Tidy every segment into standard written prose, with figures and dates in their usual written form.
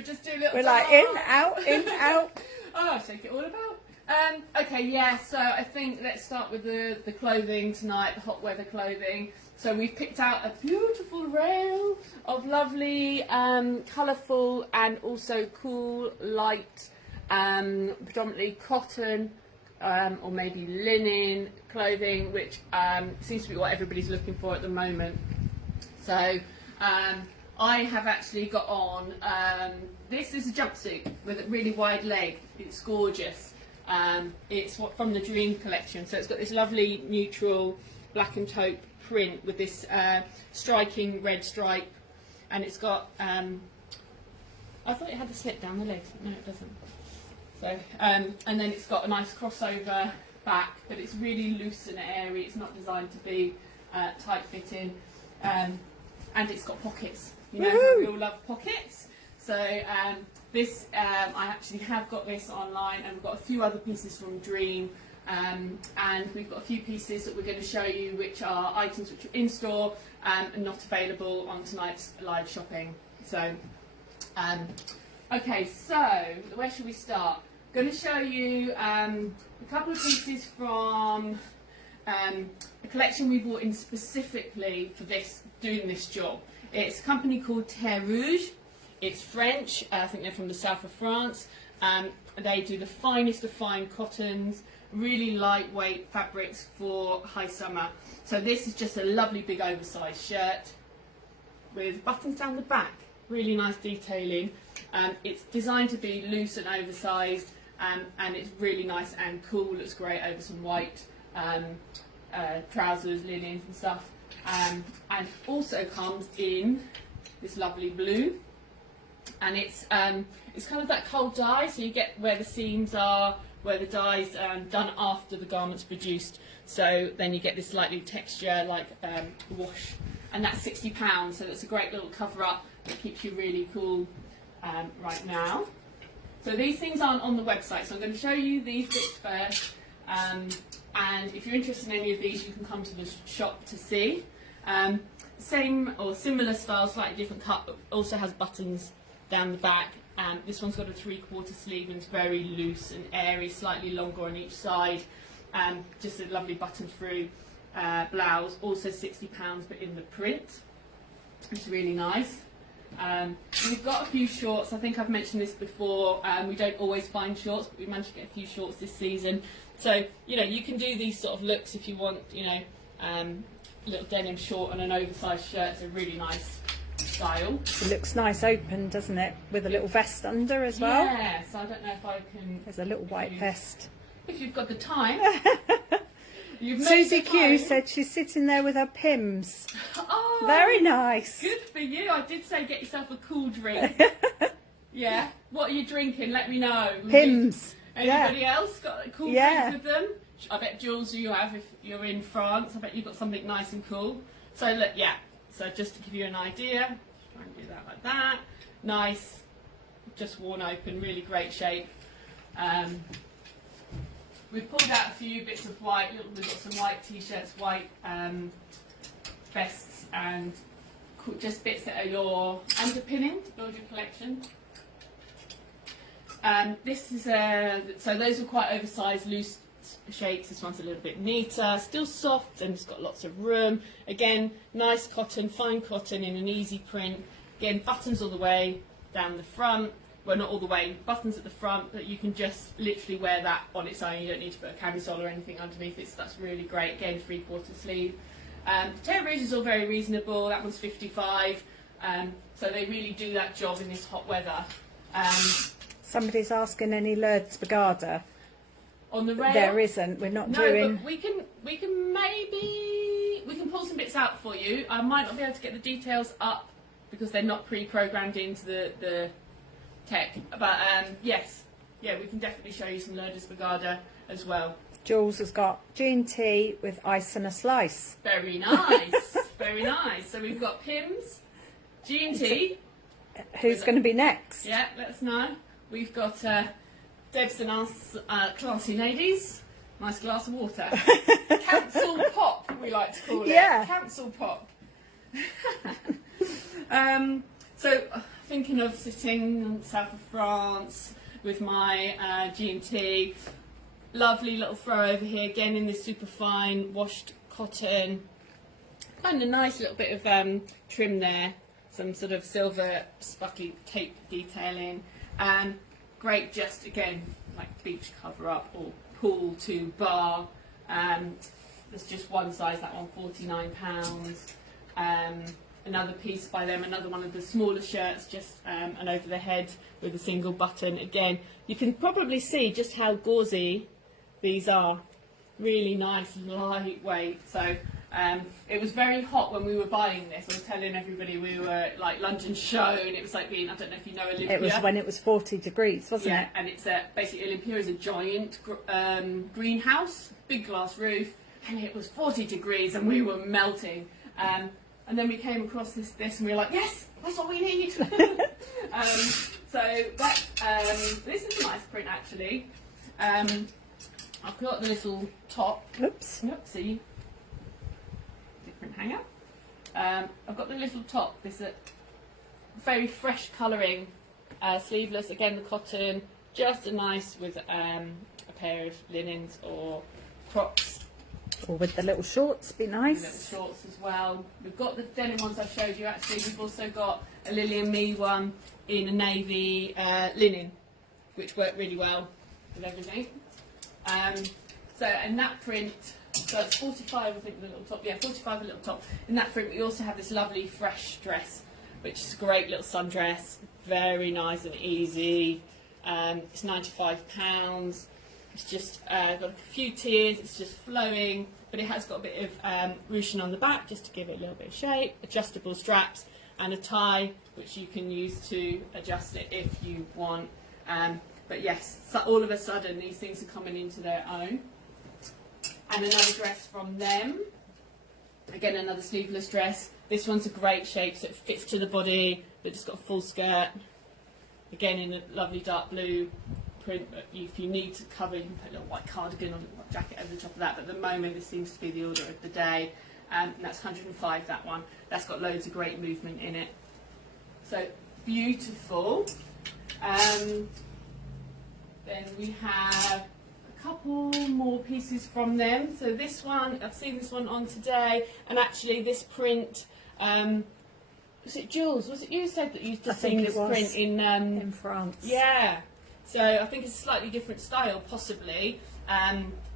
We just do a little. We're like in, out, in, out. Oh, I'll shake it all about. Okay, yeah, so I think let's start with the clothing tonight, the hot weather clothing. So we've picked out a beautiful rail of lovely, colourful and also cool, light, predominantly cotton or maybe linen clothing, which seems to be what everybody's looking for at the moment. So I have actually got on, this is a jumpsuit with a really wide leg. It's gorgeous. It's from the Dream collection, so it's got this lovely neutral black and taupe print with this striking red stripe, and it's got, I thought it had a slip down the leg, no it doesn't. So, and then it's got a nice crossover back, but it's really loose and airy. It's not designed to be tight fitting, and it's got pockets. You know how we all love pockets. So this, I actually have got this online, and we've got a few other pieces from Dream, and we've got a few pieces that we're going to show you, which are items which are in store and not available on tonight's live shopping. So, okay, so where should we start? I'm going to show you a couple of pieces from a collection we bought in specifically for doing this job. It's a company called Terre Rouge. It's French. I think they're from the south of France. They do the finest of fine cottons, really lightweight fabrics for high summer. So this is just a lovely big oversized shirt with buttons down the back. Really nice detailing. It's designed to be loose and oversized, and it's really nice and cool. Looks great over some white trousers, linens and stuff. And also comes in this lovely blue, and it's kind of that cold dye, so you get where the seams are, where the dye's done after the garment's produced. So then you get this slightly texture like wash, and that's £60. So that's a great little cover up that keeps you really cool right now. So these things aren't on the website, so I'm going to show you these bits first. And if you're interested in any of these, you can come to the shop to see. Same or similar style, slightly different cut, but also has buttons down the back. This one's got a 3/4 sleeve and it's very loose and airy, slightly longer on each side. Just a lovely button through blouse, also £60, but in the print. It's really nice. We've got a few shorts. I think I've mentioned this before. We don't always find shorts, but we managed to get a few shorts this season. So, you know, you can do these sort of looks if you want, you know, little denim short and an oversized shirt. It's a really nice style. It looks nice open, doesn't it? With a little vest under as well. Yeah, so I don't know if I can... There's a little white vest. If you've got the time. Susie Q said she's sitting there with her Pims. Oh, very nice. Good for you. I did say get yourself a cool drink. Yeah. What are you drinking? Let me know. Pims. Anybody else got a cool drink with them? I bet Jules you have if you're in France. I bet you've got something nice and cool. So look, yeah. So just to give you an idea, try and do that like that. Nice. Just worn open. Really great shape. We've pulled out a few bits of white. We've got some white t-shirts, white vests, and just bits that are your underpinning to build your collection. This is so those are quite oversized, loose shapes. This one's a little bit neater, still soft, and it's got lots of room. Again, nice cotton, fine cotton in an easy print. Again, buttons all the way down the front. Well, not all the way, buttons at the front, but you can just literally wear that on its own. You don't need to put a camisole or anything underneath it, so that's really great. Again, 3/4 sleeve. Terre Rouge is all very reasonable. That one's 55. So they really do that job in this hot weather. Somebody's asking any Lourdes Bagada. On the rail? There isn't. We're not doing. But we can pull some bits out for you. I might not be able to get the details up because they're not pre-programmed into the tech. But yes, yeah, we can definitely show you some Lourdes Bagada as well. Jules has got G&T with ice and a slice. Very nice, very nice. So we've got Pims, G&T. Who's going to be next? Yeah, let us know. We've got Debs and us, classy ladies. Nice glass of water. Council pop, we like to call it. Yeah. Council pop. So thinking of sitting in the south of France with my G&T. Lovely little throw over here, again in this super fine washed cotton. Kind of nice little bit of trim there, some sort of silver sparkly tape detailing, and great just again like beach cover up or pool to bar. There's just one size, that one £49. Another piece by them, another one of the smaller shirts, just an over the head with a single button. Again, you can probably see just how gauzy these are. Really nice, lightweight. So it was very hot when we were buying this. I was telling everybody we were like London show, and it was like being, I don't know if you know Olympia. It was when it was 40 degrees, wasn't it? And it's basically Olympia is a giant greenhouse, big glass roof, and it was 40 degrees and we were melting. And then we came across this and we were like, yes, that's what we need. So that's, this is a nice print actually. I've got the little top. Oops. Oopsie. Different hanger. I've got the little top. This is a very fresh colouring, sleeveless. Again, the cotton, just a nice with a pair of linens or crops. Or with the little shorts, be nice. Little shorts as well. We've got the denim ones I showed you actually. We've also got a Lily and Me one in a navy linen, which worked really well with everything. So in that print, so it's 45 I think the little top, yeah 45 a little top. In that print we also have this lovely fresh dress, which is a great little sundress, very nice and easy. It's £95. It's just got a few tiers, it's just flowing, but it has got a bit of ruching on the back just to give it a little bit of shape, adjustable straps and a tie which you can use to adjust it if you want. But yes, so all of a sudden these things are coming into their own. And another dress from them, again another sleeveless dress. This one's a great shape, so it fits to the body, but it's got a full skirt, again in a lovely dark blue print. But if you need to cover, you can put a little white cardigan or a white jacket over the top of that, but at the moment this seems to be the order of the day. And that's 105, that one. That's got loads of great movement in it. So beautiful. Then we have a couple more pieces from them. So this one, I've seen this one on today, and actually this print, was it Jules? Was it you said that you've just seen this print in France? Yeah. So I think it's a slightly different style, possibly,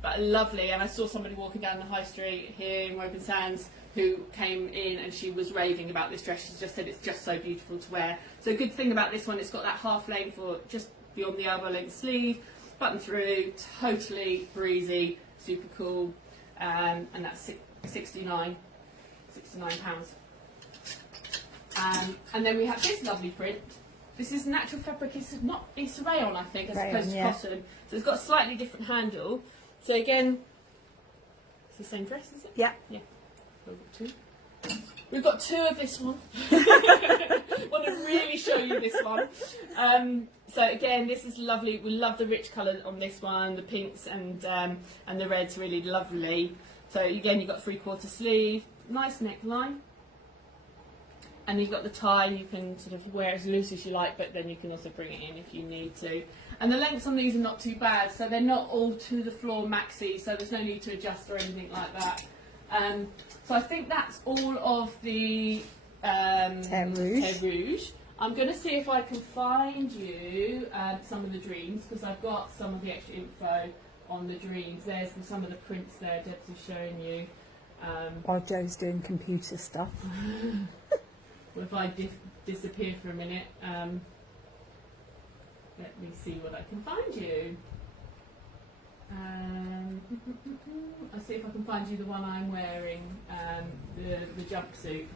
but lovely. And I saw somebody walking down the high street here in Woburn Sands who came in and she was raving about this dress. She just said it's just so beautiful to wear. So a good thing about this one, it's got that half length or just beyond the elbow length sleeve, button through, totally breezy, super cool, and that's £69. And then we have this lovely print. This is natural fabric, it's rayon I think, as opposed to cotton. So it's got a slightly different handle. So again, it's the same dress, is it? Yeah. Yeah. We've got two of this one. Want to really show you this one. So again, this is lovely. We love the rich colour on this one, the pinks and the reds, really lovely. So again, you've got 3/4 sleeve, nice neckline. And you've got the tie, you can sort of wear as loose as you like, but then you can also bring it in if you need to. And the lengths on these are not too bad, so they're not all to the floor maxi, so there's no need to adjust or anything like that. So I think that's all of the Terre Rouge. I'm going to see if I can find you some of the dreams, because I've got some of the extra info on the dreams. There's some of the prints there Debs was showing you. While Joe's doing computer stuff. Well, if I disappear for a minute, let me see what I can find you. I'll see if I can find you the one I'm wearing, the jumpsuit.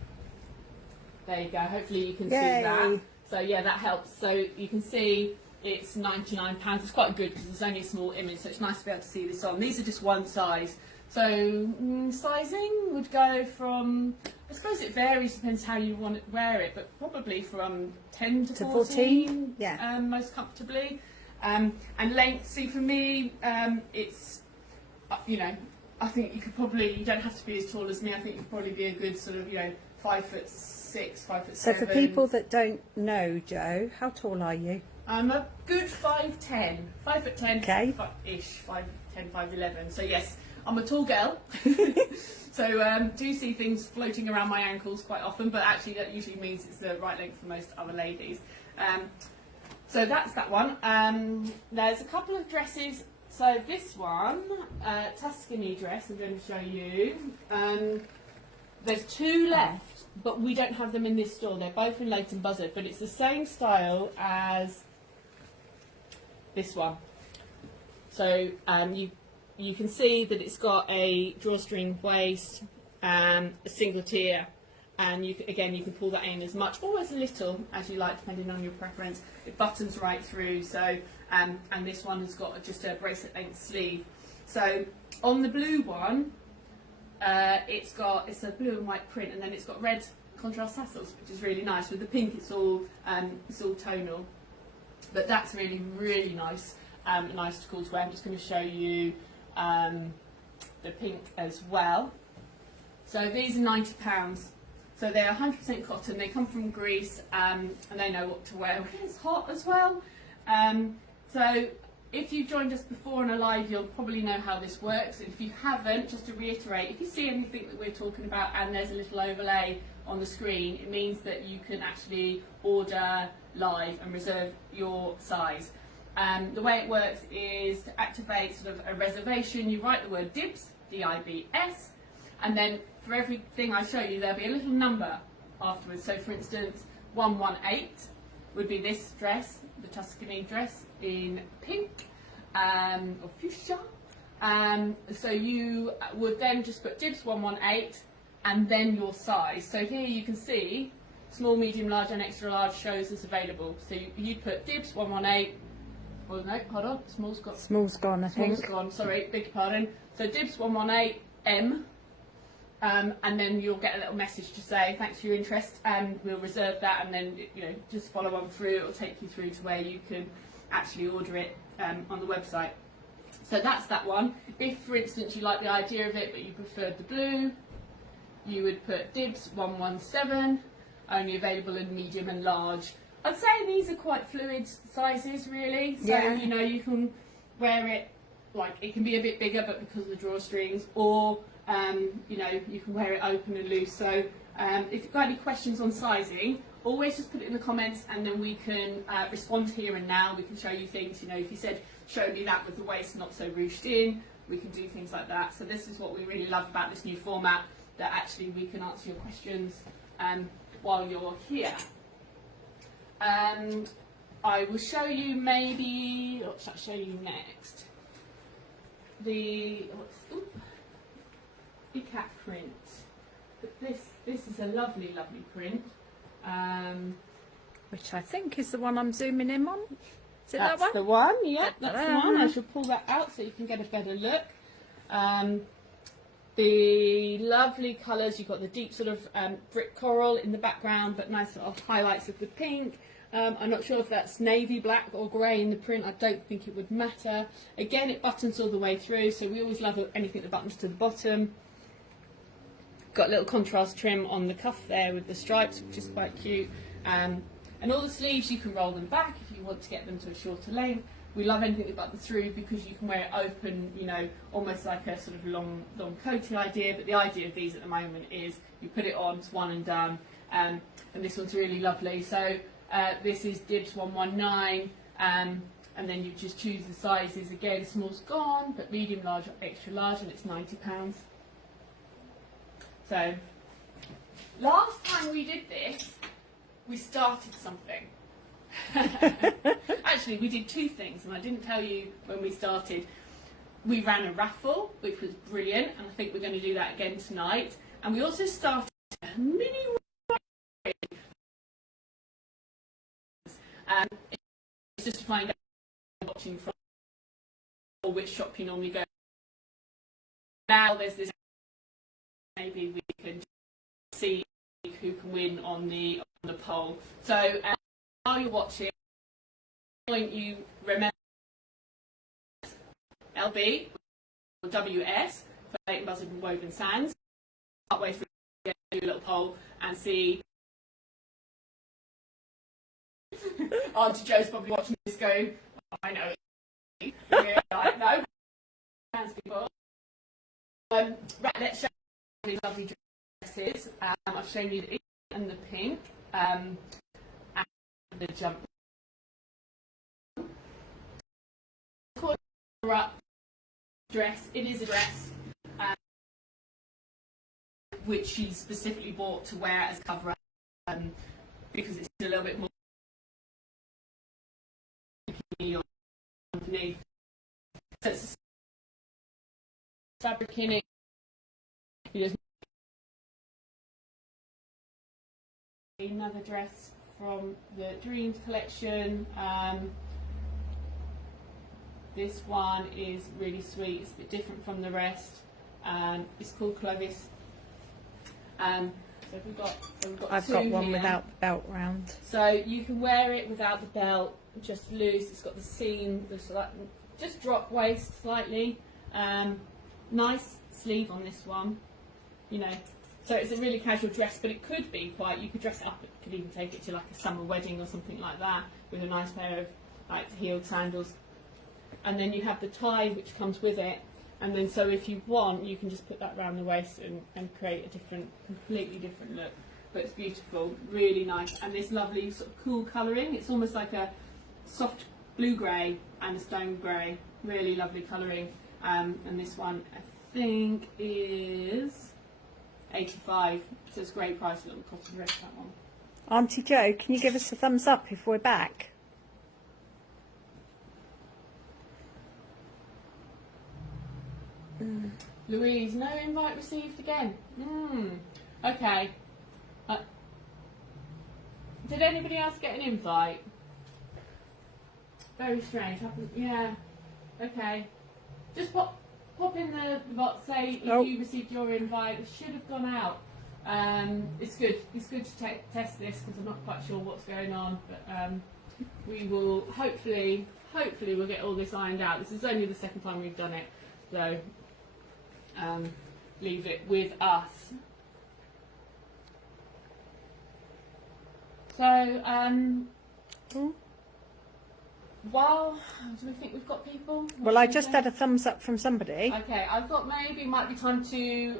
There you go, hopefully you can see that. So yeah, that helps. So you can see it's £99. It's quite good because it's only a small image, so it's nice to be able to see this on. These are just one size. So sizing would go from, I suppose it varies, depends how you want to wear it, but probably from 10 to 14, yeah. Most comfortably. And length, see for me, it's, you know, I think you don't have to be as tall as me. I think you could probably be a good sort of, 5'6", 5'7". So for people that don't know, Jo, how tall are you? I'm a good 5'10", 5'10", Okay. ish, 5'10", 5'11". So yes, I'm a tall girl. So do see things floating around my ankles quite often, but actually that usually means it's the right length for most other ladies. So that's that one. There's a couple of dresses. So this one, Tuscany dress, I'm going to show you. There's two left, but we don't have them in this store. They're both in Leighton Buzzard, but it's the same style as this one. So you can see that it's got a drawstring waist, a singlet, and you can pull that in as much or as little as you like, depending on your preference. It buttons right through. So and this one has got just a bracelet length sleeve. So on the blue one, it's a blue and white print, and then it's got red contrast tassels, which is really nice. With the pink, it's all tonal, but that's really nice. Nice to cool to wear. I'm just going to show you the pink as well. So these are £90. So they're 100% cotton. They come from Greece, and they know what to wear. It's hot as well. So if you've joined us before on a live, you'll probably know how this works. If you haven't, just to reiterate, if you see anything that we're talking about and there's a little overlay on the screen, it means that you can actually order live and reserve your size. The way it works is to activate sort of a reservation, you write the word DIBS, D-I-B-S, and then for everything I show you, there'll be a little number afterwards. So for instance, 118 would be this dress, the Tuscany dress in pink or fuchsia. So you would then just put DIBS 118 and then your size. So here you can see small, medium, large and extra large shows as available. So you'd put DIBS 118. Oh no, hold on, small's gone, I think. Small's gone, sorry, beg your pardon. So DIBS 118 M, and then you'll get a little message to say thanks for your interest, and we'll reserve that, and then just follow on through. It'll take you through to where you can actually order it on the website. So that's that one. If, for instance, you like the idea of it but you preferred the blue, you would put DIBS 117, only available in medium and large. I'd say these are quite fluid sizes, really. So, you can wear it, like, it can be a bit bigger, but because of the drawstrings, or, you can wear it open and loose. So, if you've got any questions on sizing, always just put it in the comments, and then we can respond here and now. We can show you things, if you said, show me that with the waist not so ruched in, we can do things like that. So this is what we really love about this new format, that actually we can answer your questions while you're here. I will show you maybe, what shall I show you next? The cat print. But this is a lovely print. Which I think is the one I'm zooming in on. Is it that one? That's the one, yeah, that's the one. I shall pull that out so you can get a better look. The lovely colours, you've got the deep sort of brick coral in the background, but nice little highlights of the pink. I'm not sure if that's navy, black or grey in the print. I don't think it would matter. Again, it buttons all the way through, so we always love anything that buttons to the bottom. Got a little contrast trim on the cuff there with the stripes, which is quite cute. And all the sleeves, you can roll them back if you want to get them to a shorter length. We love anything that buttons through because you can wear it open, almost like a sort of long coaty idea. But the idea of these at the moment is you put it on, it's one and done. And this one's really lovely. So this is DIBS 119, and then you just choose the sizes. Again, small's gone, but medium, large, extra large, and it's £90. So last time we did this, we started something. Actually, we did two things, and I didn't tell you when we started. We ran a raffle, which was brilliant, and I think we're going to do that again tonight. And we also started a mini it's just to find out watching from or which shop you normally go. Now there's this, maybe we can see who can win on the poll. So while you're watching, you remember LB or WS for Leighton Buzzard and Woven Sands. Partway through, do a little poll and see. Auntie Jo's probably watching this going, I know. Yeah, like, no. Trans people. Right, let's show you these lovely dresses. I've shown you the ink and the pink. And the jump. Up dress. It is a dress which she specifically bought to wear as cover up because it's a little bit more underneath. So it's fabric in it. You just another dress from the Dreams collection. This one is really sweet. It's a bit different from the rest. It's called Clovis. So we've got I've got one here without the belt round. So you can wear it without the belt, just loose. It's got the seam, just drop waist slightly. Nice sleeve on this one, you know. So it's a really casual dress, but it could be quite. You could dress it up. You could even take it to like a summer wedding or something like that with a nice pair of like heeled sandals. And then you have the tie which comes with it, and then so if you want you can just put that around the waist and create a completely different look. But it's beautiful, really nice, and this lovely sort of cool colouring. It's almost like a soft blue grey and a stone grey, really lovely colouring. And this one I think is 85, so it's a great price, a little cotton dress, that one. Auntie Jo, can you give us a thumbs up if we're back? Louise, no invite received again. Okay. Did anybody else get an invite? Very strange. Yeah. Okay. Just pop in the box. Say if you received your invite. It should have gone out. It's good. It's good to test this because I'm not quite sure what's going on. But we will hopefully we'll get all this ironed out. This is only the second time we've done it, so. Leave it with us. So, while do we think we've got people? Well, I just had a thumbs up from somebody. Okay, I've got maybe it might be time to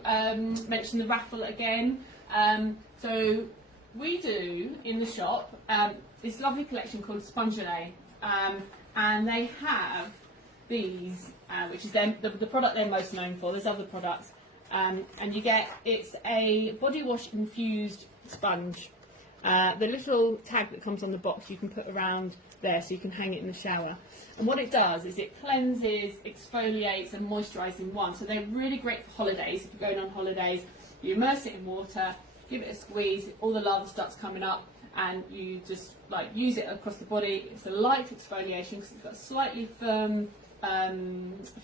mention the raffle again. So we do in the shop this lovely collection called Spongelay, and they have these, which is the product they're most known for. There's other products, and you get, it's a body wash infused sponge. The little tag that comes on the box you can put around there so you can hang it in the shower. And what it does is it cleanses, exfoliates and moisturises in one. So they're really great for holidays. If you're going on holidays, you immerse it in water, give it a squeeze, all the lava starts coming up, and you just like use it across the body. It's a light exfoliation because it's got a slightly firm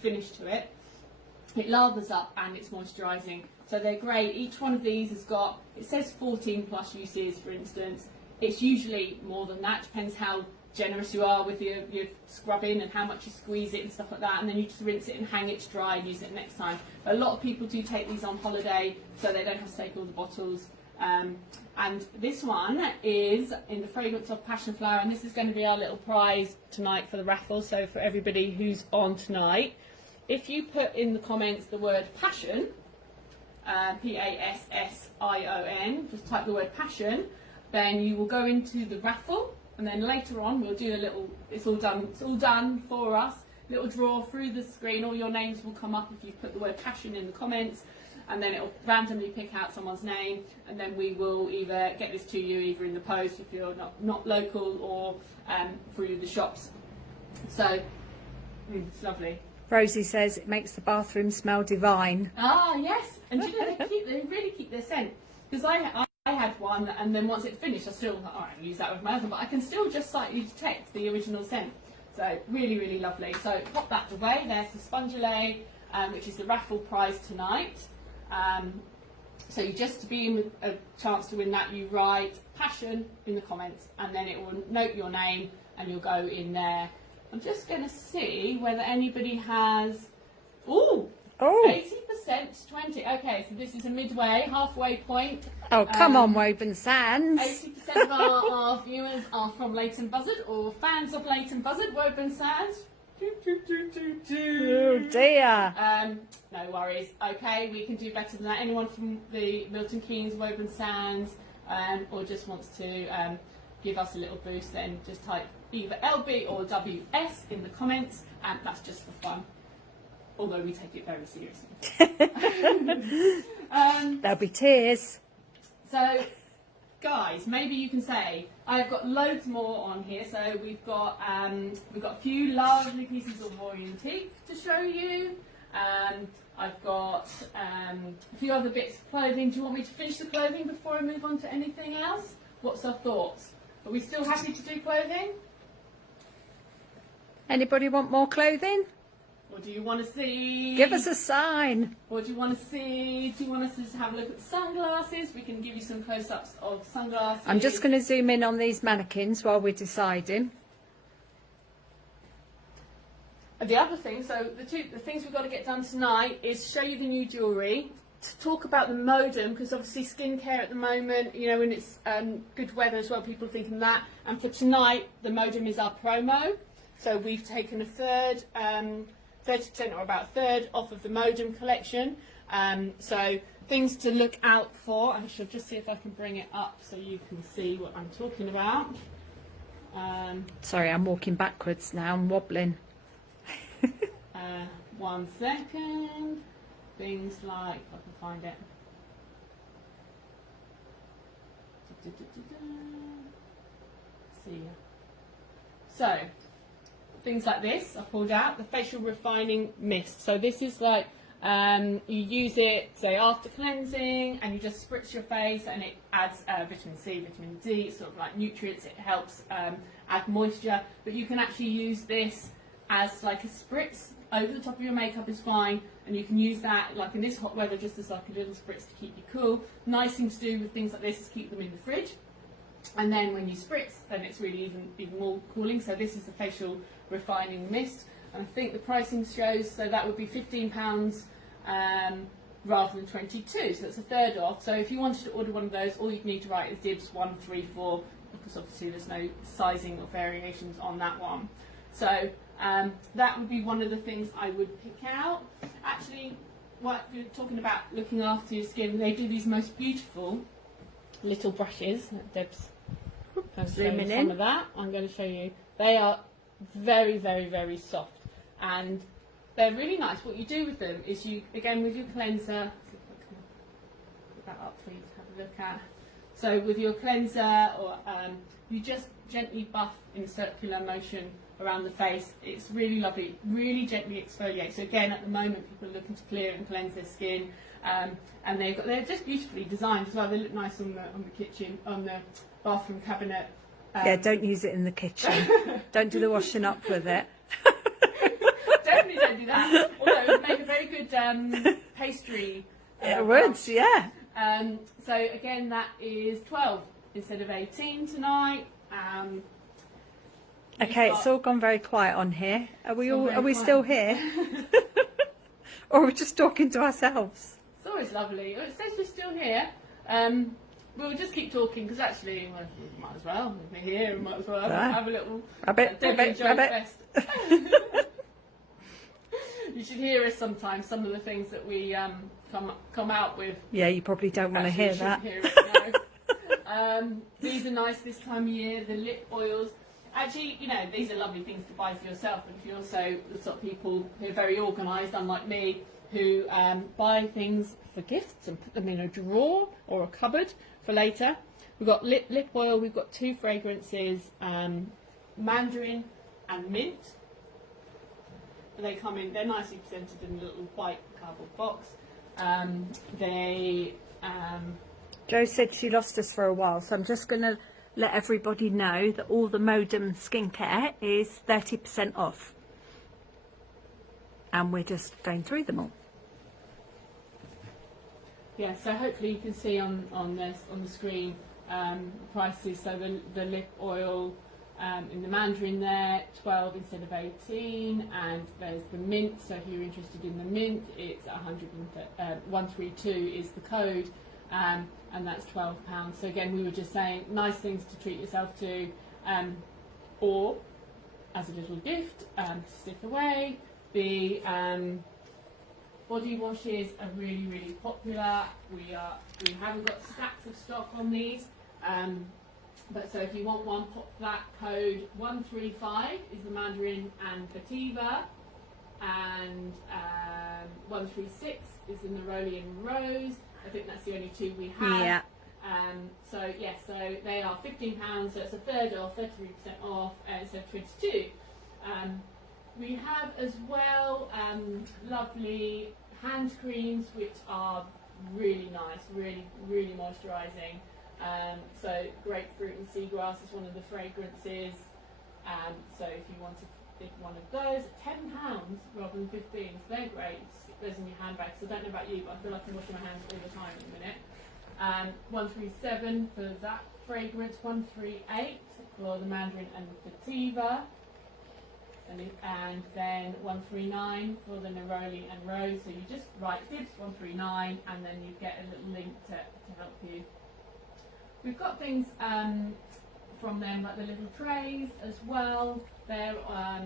finish to it. It lathers up and it's moisturising, so they're great. Each one of these has got, it says 14 plus uses, for instance. It's usually more than that, depends how generous you are with your scrubbing and how much you squeeze it and stuff like that, and then you just rinse it and hang it to dry and use it next time. But a lot of people do take these on holiday so they don't have to take all the bottles. And this one is in the fragrance of passion flower, and this is going to be our little prize tonight for the raffle. So for everybody who's on tonight, if you put in the comments the word passion, Passion, just type the word passion, then you will go into the raffle, and then later on we'll do a little, it's all done for us, little draw through the screen. All your names will come up if you've put the word passion in the comments, and then it'll randomly pick out someone's name, and then we will either get this to you either in the post if you're not local, or through the shops. So it's lovely. Rosie says it makes the bathroom smell divine. Ah, yes, and do you know, they really keep their scent, because I had one, and then once it finished I still thought, alright, I'll use that with my husband, but I can still just slightly detect the original scent. So really, really lovely. So pop that away. There's the Spongelay, which is the raffle prize tonight. So you just to be in with a chance to win that, you write passion in the comments, and then it will note your name and you'll go in there. I'm just going to see whether anybody has. Oh, Oh. 80% to 20. Okay, so this is a midway, halfway point. Oh, come on, Woven Sands. 80% of our viewers are from Leighton Buzzard or fans of Leighton Buzzard, Woven Sands. Oh dear. No worries. Okay, we can do better than that. Anyone from the Milton Keynes, Woven Sands, or just wants to give us a little boost, then just type either LB or WS in the comments, and that's just for fun. Although we take it very seriously. There'll be tears. So, guys, maybe you can say I've got loads more on here. So we've got a few lovely pieces of antique to show you. I've got a few other bits of clothing. Do you want me to finish the clothing before I move on to anything else? What's our thoughts? Are we still happy to do clothing? Anybody want more clothing? Or do you want to see... Give us a sign. Or do you want to see... Do you want us to just have a look at the sunglasses? We can give you some close-ups of sunglasses. I'm just going to zoom in on these mannequins while we're deciding. And the other thing, so the things we've got to get done tonight is show you the new jewellery, to talk about the modem, because obviously skincare at the moment, you know, when it's good weather as well, people are thinking that. And for tonight, the modem is our promo. So we've taken a third... 30% or about a third off of the modem collection. So things to look out for. I shall just see if I can bring it up so you can see what I'm talking about. Sorry, I'm walking backwards now. I'm wobbling. 1 second. Things like, if I can find it. See ya. So, things like this I pulled out, the facial refining mist. So this is like, you use it, say, after cleansing, and you just spritz your face, and it adds vitamin C, vitamin D, sort of like nutrients. It helps add moisture, but you can actually use this as like a spritz over the top of your makeup is fine, and you can use that like in this hot weather just as like a little spritz to keep you cool. Nice thing to do with things like this is keep them in the fridge, and then when you spritz, then it's really even more cooling. So this is the facial refining mist, and I think the pricing shows, so that would be £15 rather than 22, so it's a third off. So if you wanted to order one of those, all you need to write is dibs 134, because obviously there's no sizing or variations on that one. So that would be one of the things I would pick out. Actually, what you're talking about looking after your skin, they do these most beautiful little brushes. Deb's zooming in. Some of that. I'm going to show you. They are very, very, very soft, and they're really nice. What you do with them is you, again, with your cleanser, see if I can put that up for you to have a look at. So with your cleanser, or you just gently buff in circular motion around the face. It's really lovely, really gently exfoliate. So again, at the moment, people are looking to clear and cleanse their skin, and they're just beautifully designed as well. They look nice on the kitchen, on the bathroom cabinet. Yeah, don't use it in the kitchen. Don't do the washing up with it. Definitely don't do that. Although it would make a very good pastry. It would, yeah. So again, that is 12 instead of 18 tonight. Okay, it's all gone very quiet on here. Are we all? Are we quiet. still here? Or are we just talking to ourselves? It's always lovely. Well, it says you're still here. We'll just keep talking, because actually, well, we might as well. We're here, we might as well have a little rabbit. fest. You should hear us sometimes, some of the things that we come out with. Yeah, you probably don't want to Actually, hear that. Hear it, no. These are nice this time of year, the lip oils. Actually, you know, these are lovely things to buy for yourself, and if you're also the sort of people who are very organised, unlike me, who buy things for gifts and put them in a drawer or a cupboard for later. We've got lip oil, we've got 2 fragrances, mandarin and mint. They come in, they're nicely presented in a little white cardboard box. Jo said she lost us for a while, so I'm just going to let everybody know that all the Modem skincare is 30% off. And we're just going through them all. Yeah, so hopefully you can see on the screen prices. So the lip oil In the mandarin there, 12 instead of 18, and there's the mint. So if you're interested in the mint, it's 132 is the code, and that's £12. So again, we were just saying nice things to treat yourself to, or as a little gift to stick away. The body washes are really, really popular. We haven't got stacks of stock on these. But so if you want one, pop that code 135 is the mandarin and vetiver, and 136 is the neroli and rose. I think that's the only two we have. Yeah. So yes, so they are £15, so it's a third off, 33% off, instead of 22. We have as well lovely hand creams which are really nice, really, really moisturising. So grapefruit and seagrass is one of the fragrances. So if you want to pick one of those, £10 rather than 15, so they're great. Stick those in your handbag. So I don't know about you, but I feel like I'm washing my hands all the time in a minute. 137 for that fragrance, 138 for the mandarin and the vetiver, and then 139 for the neroli and rose. So you just write dibs 139, and then you get a little link to help you. We've got things from them like the little trays as well. They're a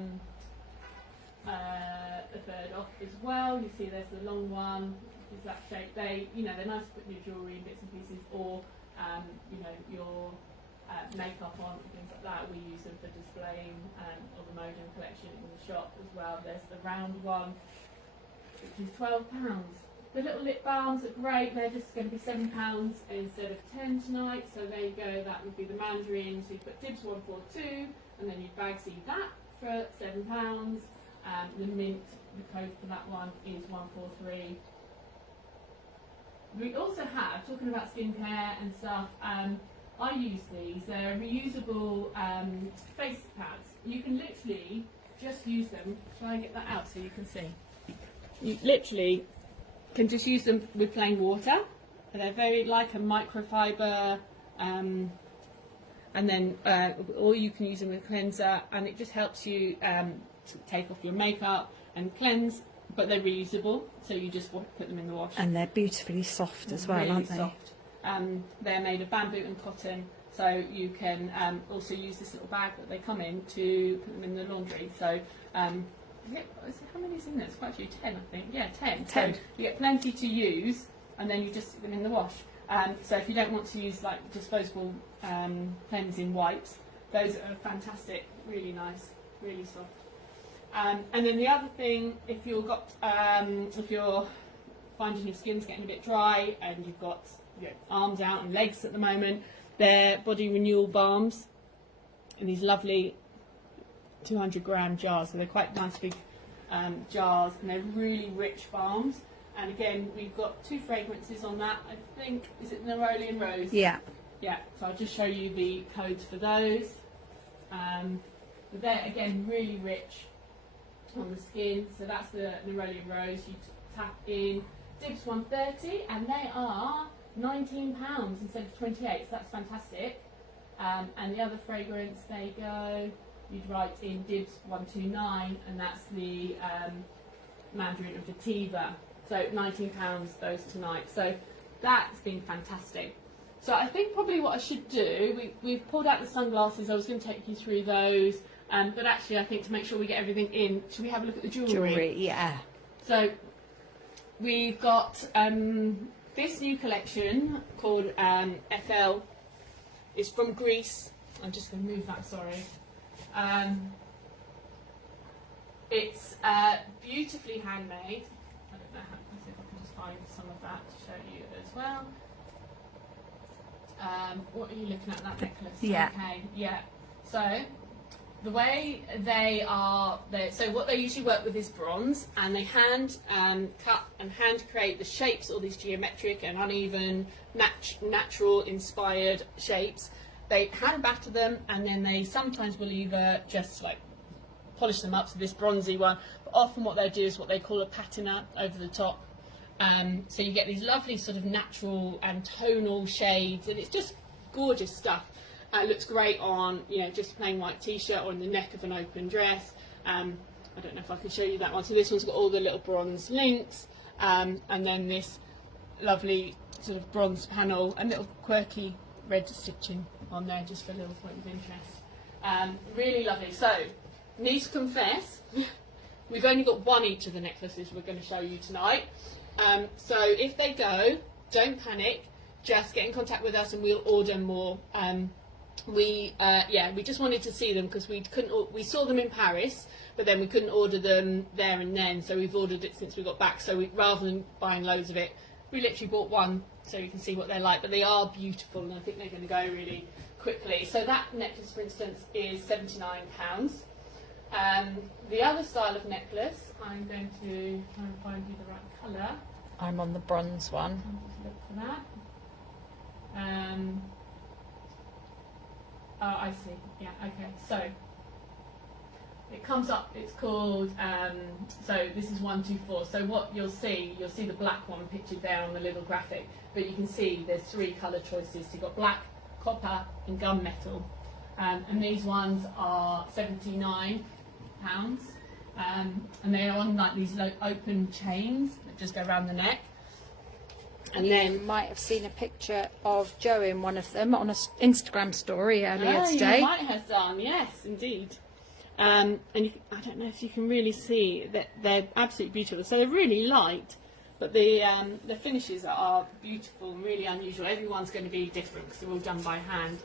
third off as well. You see there's the long one, is that shape. They're nice to put your jewellery in bits and pieces, or your makeup on and things like that. We use them for displaying all the Modem collection in the shop as well. There's the round one, which is £12. The little lip balms are great. They're just going to be £7 instead of 10 tonight. So there you go. That would be the mandarin. So you put dibs 142, and then you bag seed that for £7. The mint, the code for that one is 143. We also have, talking about skincare and stuff, I use these. They're reusable face pads. You can literally just use them. Shall I get that out so you can see? You literally can just use them with plain water. They're very like a microfiber, and then or you can use them with a cleanser, and it just helps you to take off your makeup and cleanse. But they're reusable, so you just put them in the wash. And they're beautifully soft as well, really aren't they? Soft. They're made of bamboo and cotton, so you can also use this little bag that they come in to put them in the laundry. So how many is in there? It's quite a few, 10 I think. Yeah, 10. 10. So you get plenty to use, and then you just stick them in the wash. So if you don't want to use like disposable cleansing wipes, those are fantastic, really nice, really soft. And then the other thing, if you're finding your skin's getting a bit dry and you've got arms out and legs at the moment, they're body renewal balms in these lovely 200-gram jars. So they're quite nice big jars, and they're really rich balms. And again, we've got two fragrances on that. I think, is it Neroli and Rose? Yeah. Yeah, so I'll just show you the codes for those. But they're, again, really rich on the skin. So that's the Neroli and Rose. You tap in dibs 130, and they are £19 instead of 28, so that's fantastic. And the other fragrance, there you go, you'd write in dibs 129, and that's the mandarin and vetiver. So £19 those tonight. So that's been fantastic. So I think probably what I should do, we've pulled out the sunglasses. I was going to take you through those, but actually I think to make sure we get everything in, should we have a look at the jewellery? Jewellery, yeah. So we've got this new collection called FL. It's from Greece. I'm just going to move that, sorry. It's beautifully handmade. I don't know how, let's see if I can just find some of that to show you as well. What are you looking at, that necklace? Yeah. Okay, yeah. So the way they are, so what they usually work with is bronze, and they hand cut and hand create the shapes, all these geometric and uneven, natural inspired shapes. They hand batter them, and then they sometimes will either just like polish them up, so this bronzy one, but often what they do is what they call a patina over the top. So you get these lovely sort of natural and tonal shades, and it's just gorgeous stuff. It looks great on, you know, just a plain white t-shirt or in the neck of an open dress. I don't know if I can show you that one. So this one's got all the little bronze links, and then this lovely sort of bronze panel and little quirky red stitching on there just for a little point of interest. Really lovely. So, need to confess, we've only got one each of the necklaces we're going to show you tonight. So if they go, don't panic, just get in contact with us and we'll order more. We just wanted to see them because we saw them in Paris, but then we couldn't order them there and then, so we've ordered it since we got back. So rather than buying loads of it, we literally bought one so you can see what they're like, but they are beautiful and I think they're going to go really quickly. So that necklace, for instance, is £79. The other style of necklace, I'm going to try and find you the right colour. I'm on the bronze one. I'll just look for that. Oh, I see. Yeah, okay. So it comes up, it's called, so this is 124. So what you'll see the black one pictured there on the little graphic, but you can see there's 3 colour choices. So you've got black, copper and gunmetal. And these ones are £79. And they are on like these open chains that just go around the neck. And then you might have seen a picture of Joe in one of them on an Instagram story earlier today. You might have done, yes, indeed. And I don't know if you can really see that they're absolutely beautiful. So they're really light, but the finishes are beautiful and really unusual. Everyone's going to be different because they're all done by hand.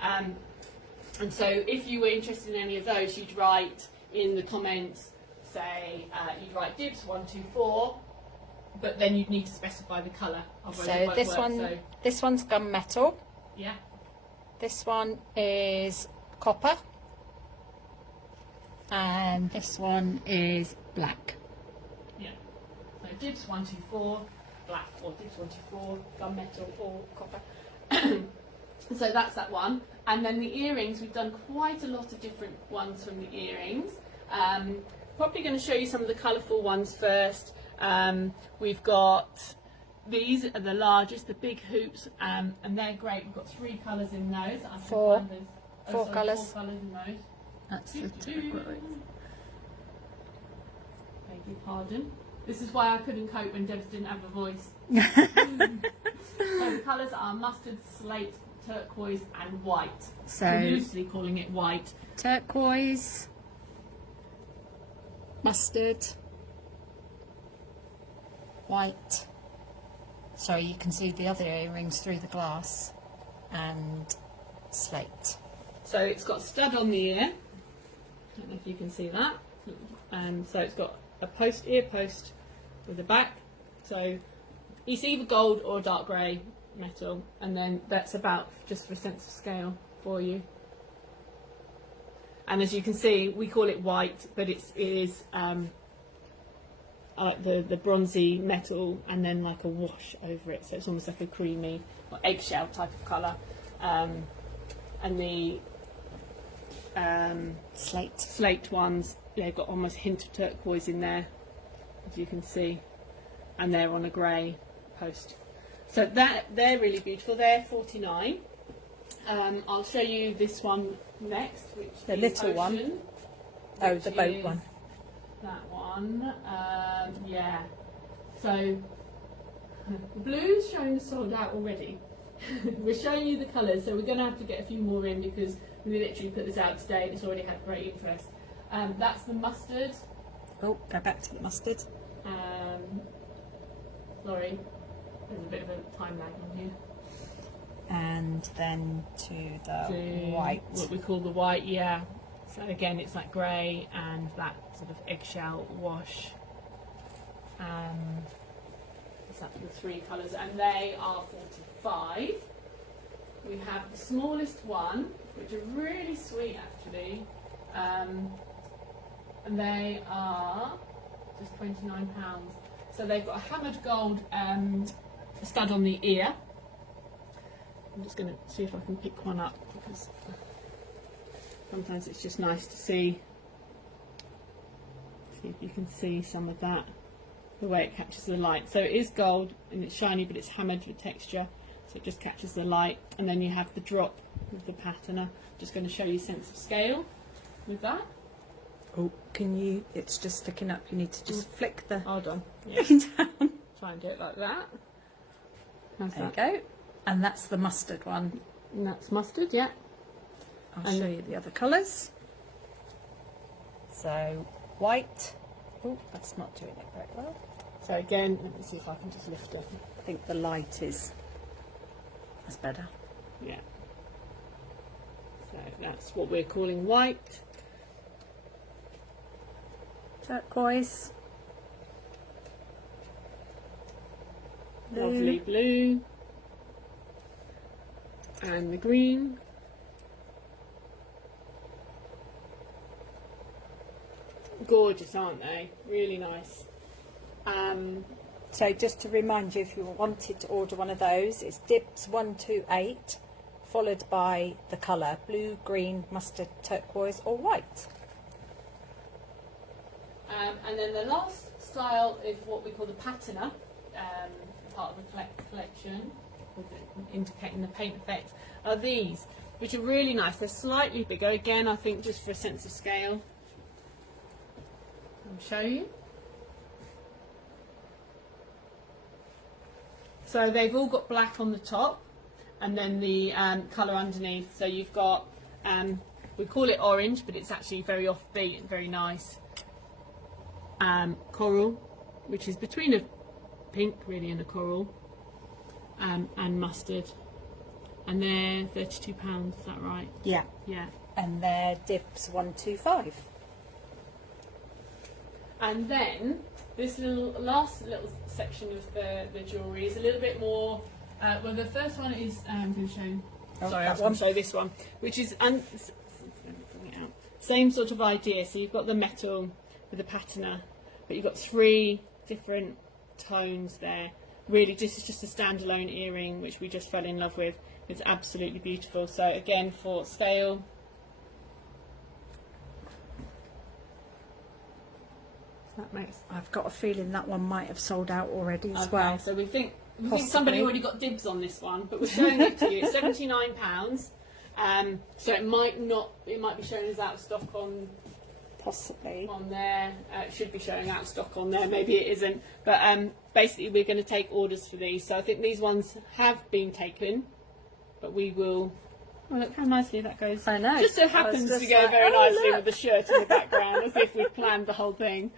And so if you were interested in any of those, you'd write in the comments, say, you'd write dibs 124, but then you'd need to specify the colour. So this one's gunmetal. Yeah. This one is copper. And this one is black. Yeah. So dibs 124, black, or dibs 124, gunmetal or copper. So that's that one. And then the earrings, we've done quite a lot of different ones from the earrings. Probably going to show you some of the colourful ones first. We've got, these are the largest, the big hoops, and they're great. We've got 3 colours in those. Four colours. 4 colours in those. That's the turquoise. Beg your pardon. This is why I couldn't cope when Debs didn't have a voice. So the colours are mustard, slate, turquoise and white. So we're loosely calling it white. Turquoise, mustard, white. Sorry, you can see the other earrings through the glass, and slate. So it's got a stud on the ear. I don't know if you can see that. So it's got a ear post with a back. So it's either gold or dark grey metal, and then that's about, just for a sense of scale for you. And as you can see, we call it white, but it is the bronzy metal and then like a wash over it, so it's almost like a creamy or eggshell type of colour. And the slate ones, they've got almost a hint of turquoise in there, as you can see, and they're on a grey post. So they're really beautiful. They're 49. I'll show you this one next, which the is little Ocean, one. Oh, the boat one. That one. Yeah. So the blue's showing sold out already. We're showing you the colours, so we're going to have to get a few more in because we literally put this out today and it's already had great interest. That's the mustard. Oh, go back to the mustard. Sorry, there's a bit of a time lag on here. And then to the white. What we call the white, yeah. So again, it's like grey and that sort of eggshell wash. That's the 3 colours, and they are 45. We have the smallest one, which are really sweet actually, and they are just £29. So they've got a hammered gold stud on the ear. I'm just going to see if I can pick one up because sometimes it's just nice to see if you can see some of that, the way it captures the light. So it is gold and it's shiny, but it's hammered with texture, so it just catches the light. And then you have the drop with the pattern. Just going to show you sense of scale with that. Oh, can you? It's just sticking up. You need to just flick the Hold on. Yeah. down. Try and do it like that. How's There that? you go. And that's the mustard one. And that's mustard, yeah. I'll And show you the other colours. So white. Oh, that's not doing it very well. So again, let me see if I can just lift it. I think the light is. That's better. Yeah. So that's what we're calling white. Turquoise. Blue. Lovely blue. And the green. Gorgeous, aren't they? Really nice. So just to remind you, if you wanted to order one of those, it's Dibs 128, followed by the colour blue, green, mustard, turquoise or white. And then the last style is what we call the patina, part of the collection, with indicating the paint effect, are these, which are really nice. They're slightly bigger, again, I think just for a sense of scale. I'll show you. So they've all got black on the top, and then the colour underneath. So you've got, we call it orange, but it's actually very offbeat and very nice. Coral, which is between a pink really and a coral, and mustard, and they're £32, is that right? Yeah. Yeah. And they're Dibs 125. And then this last little section of the jewellery is a little bit more. Well, the first one is I'm going to show. Sorry, I was going to show this one, which is let me bring it out. Same sort of idea. So you've got the metal with the patina, but you've got 3 different tones there. Really, this is just a standalone earring, which we just fell in love with. It's absolutely beautiful. So again, for scale. That makes. I've got a feeling that one might have sold out already as Okay, well. so we think Possibly. somebody already got dibs on this one, but we're showing it to you. It's £79. So it might not. It might be showing as out of stock on Possibly. there. It should be showing out of stock on there. Maybe it isn't. But basically, we're going to take orders for these. So I think these ones have been taken, but we will. Oh, look how nicely that goes. I know. Just so happens just to go like, very oh, nicely look. with the shirt in the background, as if we'd planned the whole thing.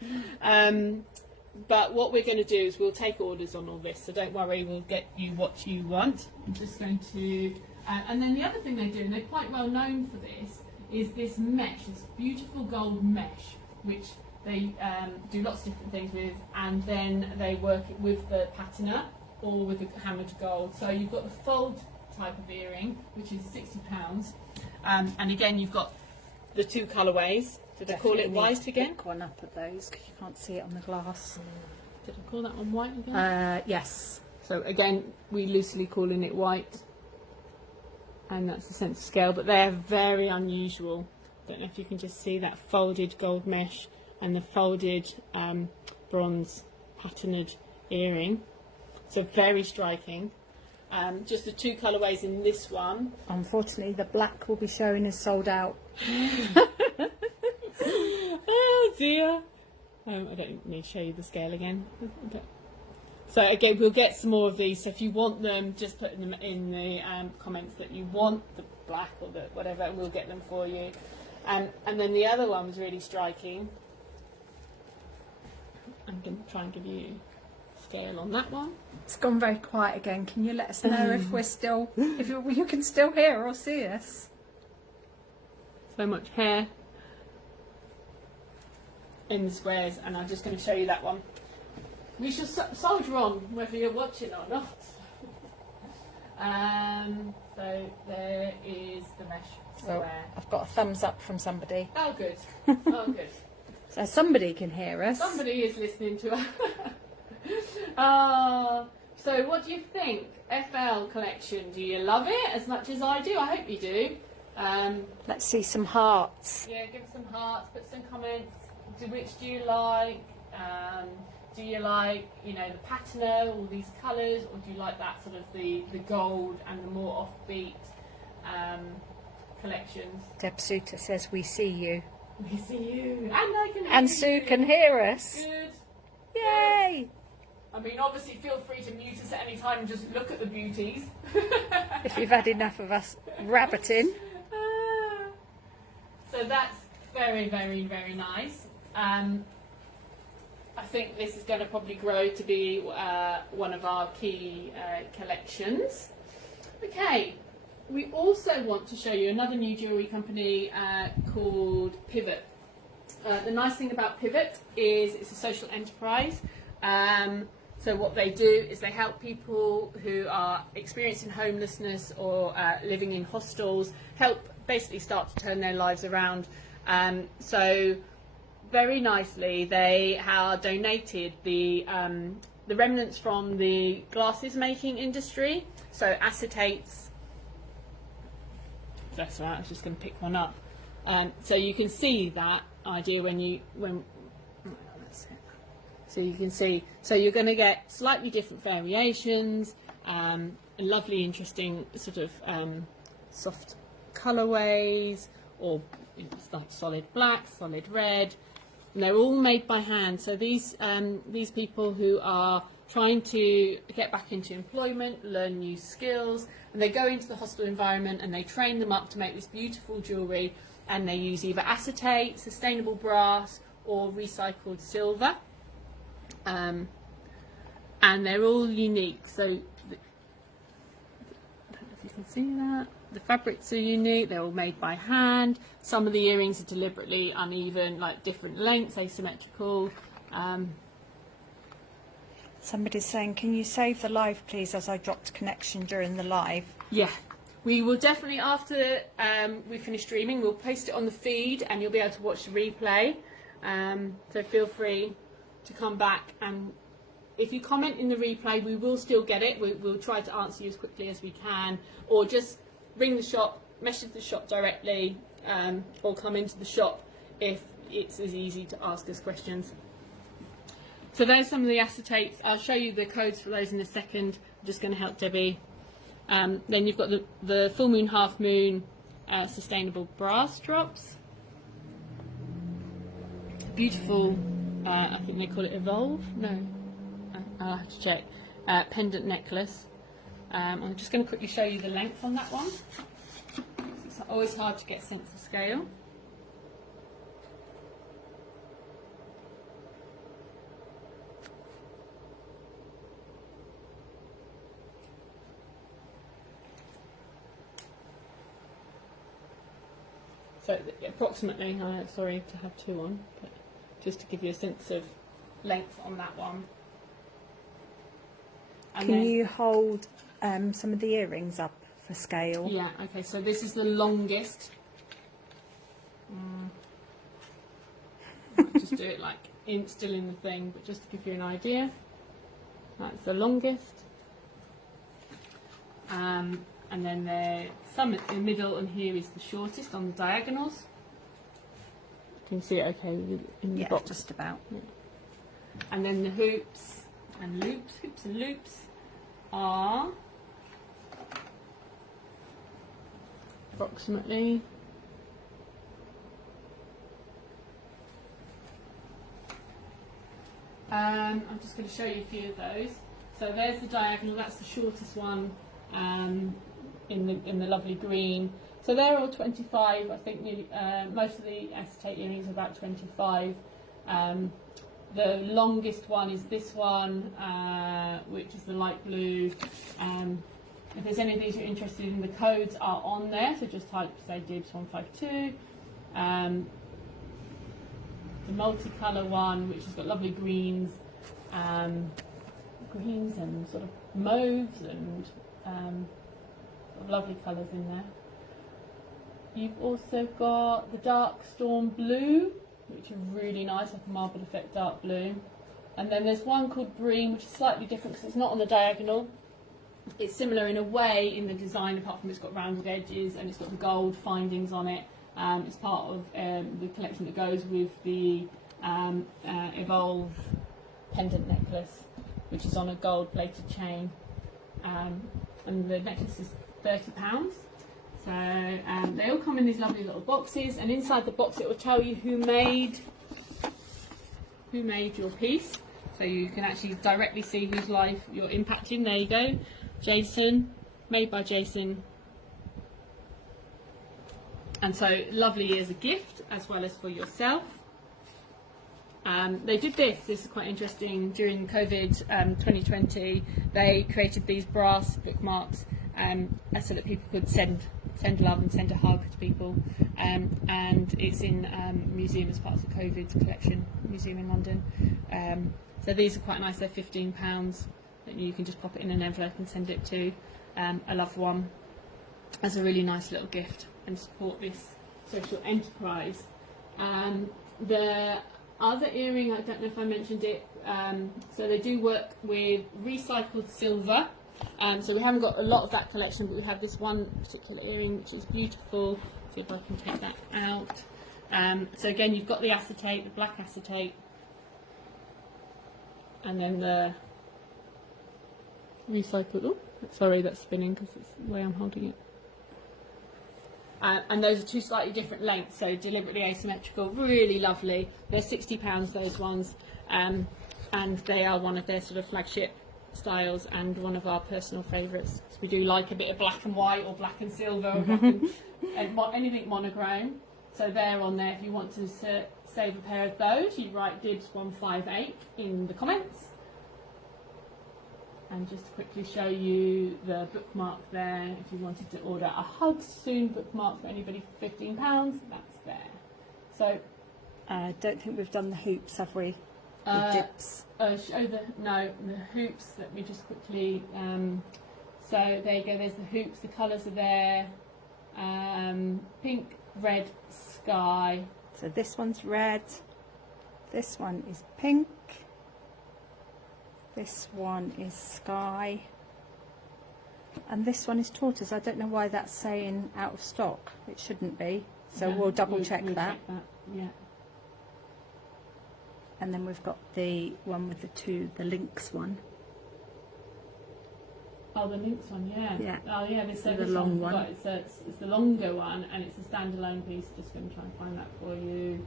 But what we're going to do is we'll take orders on all this, so don't worry, we'll get you what you want. I'm just going to... and then the other thing they do, and they're quite well known for this, is this mesh, this beautiful gold mesh, which they do lots of different things with, and then they work it with the patina or with the hammered gold. So you've got the fold type of earring, which is £60, and again you've got the 2 colourways. Did I call it Definitely need white to again? pick one up of those because you can't see it on the glass. Did I call that one white again? Yes. So again, we loosely calling it white, and that's the sense of scale, but they're very unusual. Don't know if you can just see that folded gold mesh and the folded bronze patterned earring. So very striking. Just the 2 colourways in this one. Unfortunately, the black will be showing as sold out. Oh dear. I don't need to show you the scale again. So again, we'll get some more of these. So if you want them, just put them in the comments that you want the black or the whatever, and we'll get them for you. And then the other one was really striking. I'm going to try and give you scale on that one. It's gone very quiet again. Can you let us know if we're still, if you can still hear or see us? So much hair in the squares, and I'm just going to show you that one. We shall soldier on whether you're watching or not. So there is the mesh square. Oh, I've got a thumbs up from somebody. Oh good. Oh good. So somebody can hear us. Somebody is listening to us. So what do you think? FL collection, do you love it as much as I do? I hope you do. Let's see some hearts. Yeah, give us some hearts, put some comments. Which do you like? Do you like, you know, the patina, all these colours, or do you like that sort of the gold and the more offbeat collections. Deb Suter says, we see you. We see you, and I can hear And Sue you. can hear us. Good. Yay! I mean, obviously, feel free to mute us at any time and just look at the beauties. If you've had enough of us rabbiting. So that's very, very, very nice. I think this is going to probably grow to be one of our key collections. Okay, we also want to show you another new jewellery company called Pivot. The nice thing about Pivot is it's a social enterprise. So what they do is they help people who are experiencing homelessness or living in hostels, help basically start to turn their lives around. So very nicely, they have donated the remnants from the glasses making industry. So acetates. That's right. I was just going to pick one up. So you can see that idea that's it. So you can see. So you're going to get slightly different variations, lovely, interesting sort of soft colourways, or it's like solid black, solid red. And they're all made by hand. So these people who are trying to get back into employment, learn new skills, and they go into the hostel environment and they train them up to make this beautiful jewellery, and they use either acetate, sustainable brass, or recycled silver. And they're all unique. So I don't know if you can see that. The fabrics are unique, they're all made by hand. Some of the earrings are deliberately uneven, like different lengths, asymmetrical. Somebody's saying, can you save the live, please, as I dropped connection during the live? Yeah, we will definitely, after we finish streaming, we'll post it on the feed and you'll be able to watch the replay. So feel free to come back, and if you comment in the replay, we will still get it. We'll try to answer you as quickly as we can, or just ring the shop, message the shop directly, or come into the shop if it's as easy to ask us questions. So there's some of the acetates. I'll show you the codes for those in a second. I'm just going to help Debbie. Then you've got the full moon, half moon, sustainable brass drops. Beautiful, I think they call it Evolve. No, I'll have to check. Pendant necklace. I'm just going to quickly show you the length on that one. It's always hard to get sense of scale. So approximately, sorry to have two on, but just to give you a sense of length on that one. And can you hold some of the earrings up for scale? Yeah, okay, so this is the longest. Just do it like still in the thing, but just to give you an idea. That's the longest. And then there's some in the middle, and here is the shortest on the diagonals. You can see it okay in the box. Just about. Yeah. And then the hoops and loops are approximately I'm just going to show you a few of those. So there's the diagonal, that's the shortest one, in the lovely green. So they're all 25. I think nearly, most of the acetate earrings are about 25. The longest one is this one, which is the light blue. If there's any of these you're interested in, the codes are on there, so just type, say, Dibs 152. The multicolour one, which has got lovely greens and sort of mauves and lovely colours in there. You've also got the dark storm blue, which is really nice, like a marble effect dark blue. And then there's one called Bream, which is slightly different because it's not on the diagonal. It's similar in a way in the design, apart from it's got rounded edges and it's got the gold findings on it. It's part of the collection that goes with the Evolve pendant necklace, which is on a gold plated chain. And the necklace is £30. So they all come in these lovely little boxes, and inside the box it will tell you who made your piece. So you can actually directly see whose life you're impacting. There you go, Jason, made by Jason. And so lovely as a gift as well as for yourself. They did this is quite interesting, during COVID 2020, they created these brass bookmarks so that people could send love and send a hug to people, and it's in museum as part of the COVID collection, museum in London. So these are quite nice, they're £15, that you can just pop it in an envelope and send it to a loved one as a really nice little gift and support this social enterprise. The other earring, I don't know if I mentioned it, so they do work with recycled silver. So we haven't got a lot of that collection, but we have this one particular earring which is beautiful. See if I can take that out. So again, you've got the acetate, the black acetate, and then the recycled. Oh, sorry, that's spinning because it's the way I'm holding it. And those are two slightly different lengths, so deliberately asymmetrical, really lovely. They're £60, those ones, and they are one of their sort of flagship styles and one of our personal favourites. So we do like a bit of black and white or black and silver or black and anything monochrome. So they're on there if you want to save a pair of those. You write dibs 158 in the comments. And just to quickly show you the bookmark there, if you wanted to order a Hug Soon bookmark for anybody for £15, that's there. So I don't think we've done the hoops, have we? The dips. No, the hoops. Let me just quickly. So there you go. There's the hoops. The colours are there. Pink, red, sky. So this one's red. This one is pink. This one is sky. And this one is tortoise. I don't know why that's saying out of stock. It shouldn't be. So we'll double check that. Check that. Yeah. And then we've got the one with the lynx one. Oh, the lynx one, yeah. Yeah. Oh, yeah. This the long one. It's the longer one, and it's a standalone piece. Just going to try and find that for you.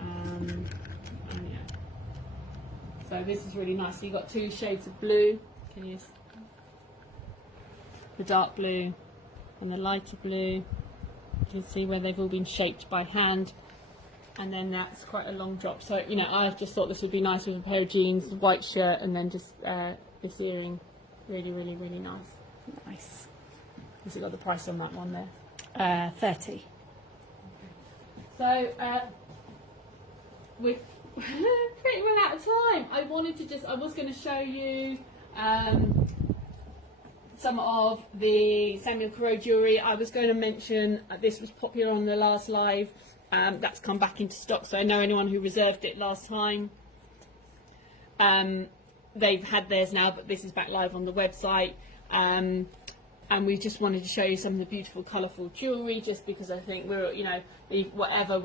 And yeah. So this is really nice. So you've got two shades of blue. Can you? The dark blue and the lighter blue. You can see where they've all been shaped by hand. And then that's quite a long drop. So, you know, I just thought this would be nice with a pair of jeans, a white shirt, and then just this earring. Really, really, really nice. Nice. Has it got the price on that one there? 30. So, we're pretty well out of time. I was going to show you some of the Samuel Crowe jewellery. I was going to mention this was popular on the last live. That's come back into stock, so I know anyone who reserved it last time, they've had theirs now, but this is back live on the website. And we just wanted to show you some of the beautiful, colourful jewellery, just because I think we're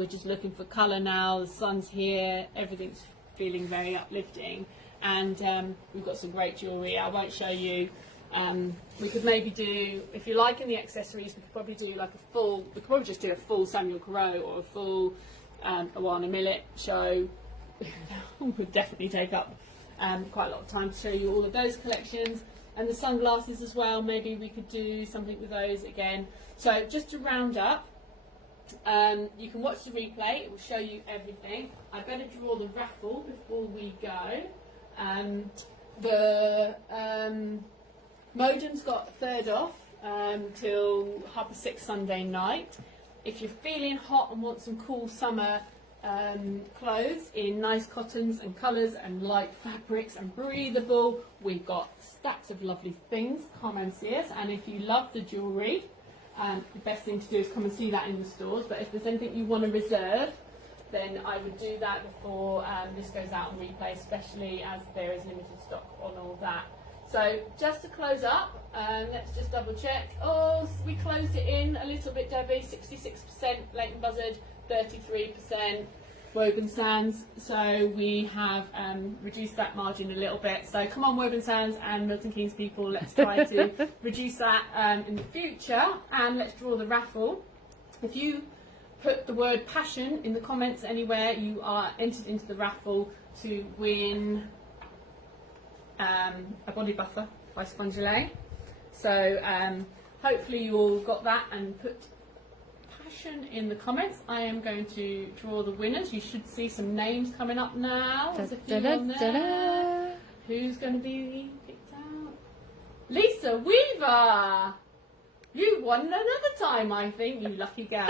just looking for colour now. The sun's here, everything's feeling very uplifting, and we've got some great jewellery. I won't show you. We could maybe do, if you like, in the accessories, we could probably do like we could probably just do a full Samuel Crowe or a full Awana Millet show. Would definitely take up quite a lot of time to show you all of those collections. And the sunglasses as well, maybe we could do something with those again. So just to round up, you can watch the replay, it will show you everything. I better draw the raffle before we go. Modem's got a third off till 6:30 Sunday night. If you're feeling hot and want some cool summer clothes in nice cottons and colours and light fabrics and breathable, we've got stacks of lovely things. Come and see us. And if you love the jewellery, the best thing to do is come and see that in the stores. But if there's anything you want to reserve, then I would do that before this goes out on replay, especially as there is limited stock on all that. So just to close up, let's just double check. Oh, we closed it in a little bit, Debbie. 66% Leighton Buzzard, 33% Woven Sands, so we have reduced that margin a little bit. So come on, Woven Sands and Milton Keynes people, let's try to reduce that in the future, and let's draw the raffle. If you put the word passion in the comments anywhere, you are entered into the raffle to win a body buffer by Spongelay. So hopefully you all got that and put passion in the comments. I am going to draw the winners. You should see some names coming up now. There's a few on there. Who's going to be picked out? Lisa Weaver! You won another time, I think, you lucky gal.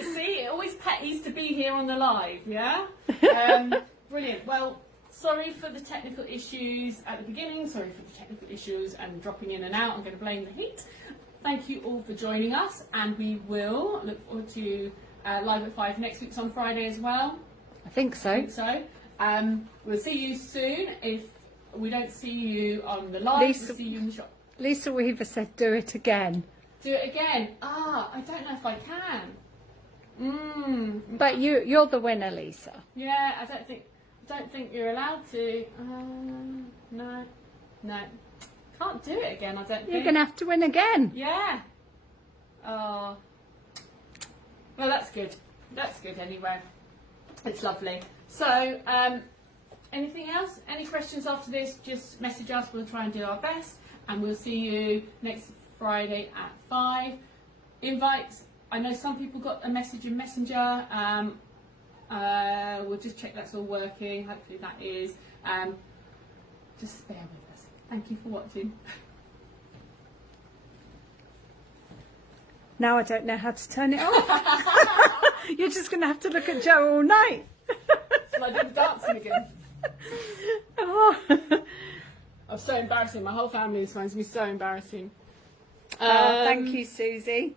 See, it always pays to be here on the live, yeah? Brilliant. Well, sorry for the technical issues at the beginning. Sorry for the technical issues and dropping in and out. I'm going to blame the heat. Thank you all for joining us, and we will look forward to Live at 5 next week's on Friday as well. I think so. I think so. We'll see you soon. If we don't see you on the live, we'll see you in the shop. Lisa Weaver said do it again. Do it again. I don't know if I can. But you're the winner, Lisa. Yeah, I don't think you're allowed to. No. Can't do it again, I don't think. You're going to have to win again. Yeah. Oh. Well, that's good. That's good anyway. It's lovely. So, anything else? Any questions after this? Just message us. We'll try and do our best. And we'll see you next Friday at 5. Invites. I know some people got a message in Messenger. We'll just check that's all working. Hopefully that is. Just bear with us. Thank you for watching. Now I don't know how to turn it off. You're just going to have to look at Joe all night. Shall I do the dancing again? Oh. I'm so embarrassing. My whole family finds me so embarrassing. Thank you, Susie.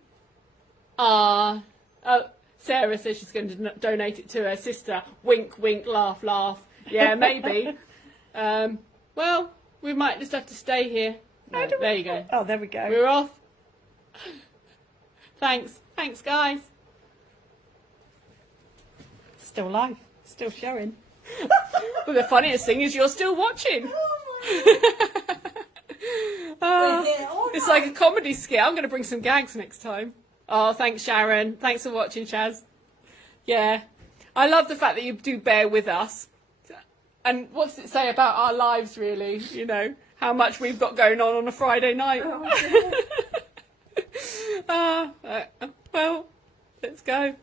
Sarah says she's going to donate it to her sister. Wink, wink, laugh, laugh. Yeah, maybe. Well, we might just have to stay here. No, there you go. Oh, there we go. We're off. Thanks, guys. Still live. Still showing. But the funniest thing is you're still watching. It's like a comedy skit. I'm going to bring some gags next time. Oh, thanks, Sharon. Thanks for watching, Shaz. Yeah. I love the fact that you do bear with us. And what's it say about our lives, really? You know, how much we've got going on a Friday night. Oh, well, let's go.